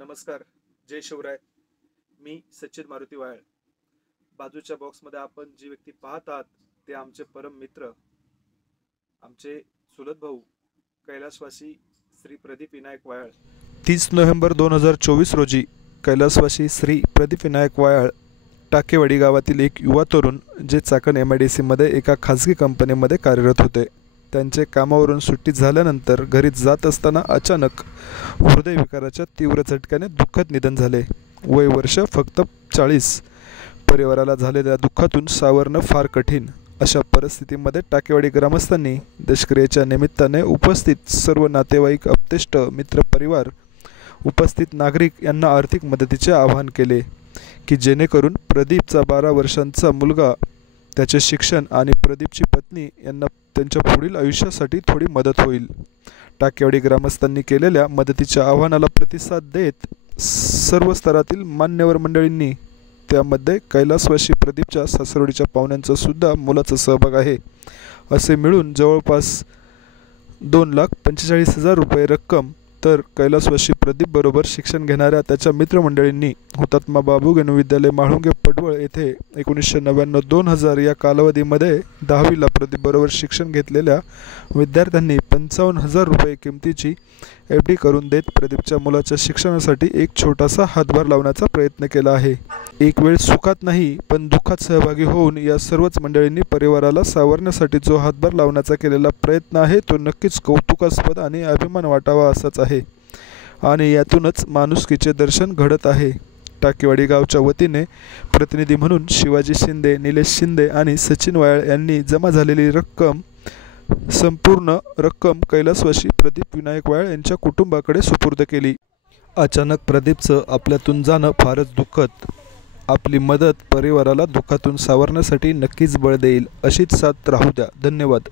नमस्कार, जय शिवराय. मी सचिन मारुती वाळ. बाजूच्या बॉक्समध्ये आपण जी व्यक्ती पाहत आहात ते आमचे परम मित्र, आमचे चुलत भाऊ कैलासवासी श्री प्रदीप विनायक वायाळ. 30 नोव्हेंबर 2024 रोजी कैलासवासी श्री प्रदीप विनायक वायाळ टाकेवाडी गावातील एक युवा तरुण जे चाकण MIDC मध्ये एका खाजगी कंपनीमध्ये कार्यरत होते. त्यांचे कामावरून सुट्टी झाल्यानंतर घरी जात असताना अचानक हृदयविकाराच्या तीव्र झटक्याने दुःखद निधन झाले. वय वर्ष फक्त 40. परिवाराला झालेल्या दुःखातून सावरणं फार कठीण. अशा परिस्थितीमध्ये टाकेवाडी ग्रामस्थांनी दशक्रियेच्या निमित्ताने उपस्थित सर्व नातेवाईक, आप्तेष्ट, मित्र, परिवार, उपस्थित नागरिक यांना आर्थिक मदतीचे आवाहन केले की जेणेकरून प्रदीपचा 12 वर्षांचा मुलगा, त्याचे शिक्षण आणि प्रदीपची पत्नी यांना त्यांच्या पुढील आयुष्यासाठी थोडी मदत होईल. टाकेवाडी ग्रामस्थांनी केलेल्या मदतीच्या आव्हानाला प्रतिसाद देत सर्व स्तरातील मान्यवर मंडळींनी, त्यामध्ये कैलासवासी प्रदीपच्या सासरवडीच्या पाहुण्यांचा सुद्धा मुलाचा सहभाग आहे, असे मिळून जवळपास 2,45,000 रुपये रक्कम, तर कैलासवासी प्रदीप बरोबर शिक्षण घेणाऱ्या त्याच्या मित्रमंडळींनी हुतात्मा बाबू गेनू विद्यालय म्हाळुंगे पडवळ येथे 1999-2000 या कालावधीमध्ये 10वीला प्रदीप बरोबर शिक्षण घेतलेल्या विद्यार्थ्यांनी 55,000 रुपये किमतीची FD करून देत प्रदीपच्या मुलाच्या शिक्षणासाठी एक छोटासा हातभार लावण्याचा प्रयत्न केला आहे. एक वेळ सुखात नाही पण दुःखात सहभागी होऊन या सर्वच मंडळींनी परिवाराला सावरण्यासाठी जो हातभार लावण्याचा केलेला प्रयत्न आहे तो नक्कीच कौतुकास्पद आणि अभिमान वाटावा असाच आहे. आणि यातूनच माणुसकीचे दर्शन घडत आहे. टाकेवाडी गावच्या वतीने प्रतिनिधी म्हणून शिवाजी शिंदे, निलेश शिंदे आणि सचिन वायाळ यांनी जमा झालेली संपूर्ण रक्कम कैलासवासी प्रदीप विनायक वायाळ यांच्या कुटुंबाकडे सुपूर्द केली. अचानक प्रदीपचं आपल्यातून जाणं फारच दुःखद. आपली मदत परिवाराला दुःखातून सावरण्यासाठी नक्कीच बळ देईल. अशीच साथ राहू द्या. धन्यवाद.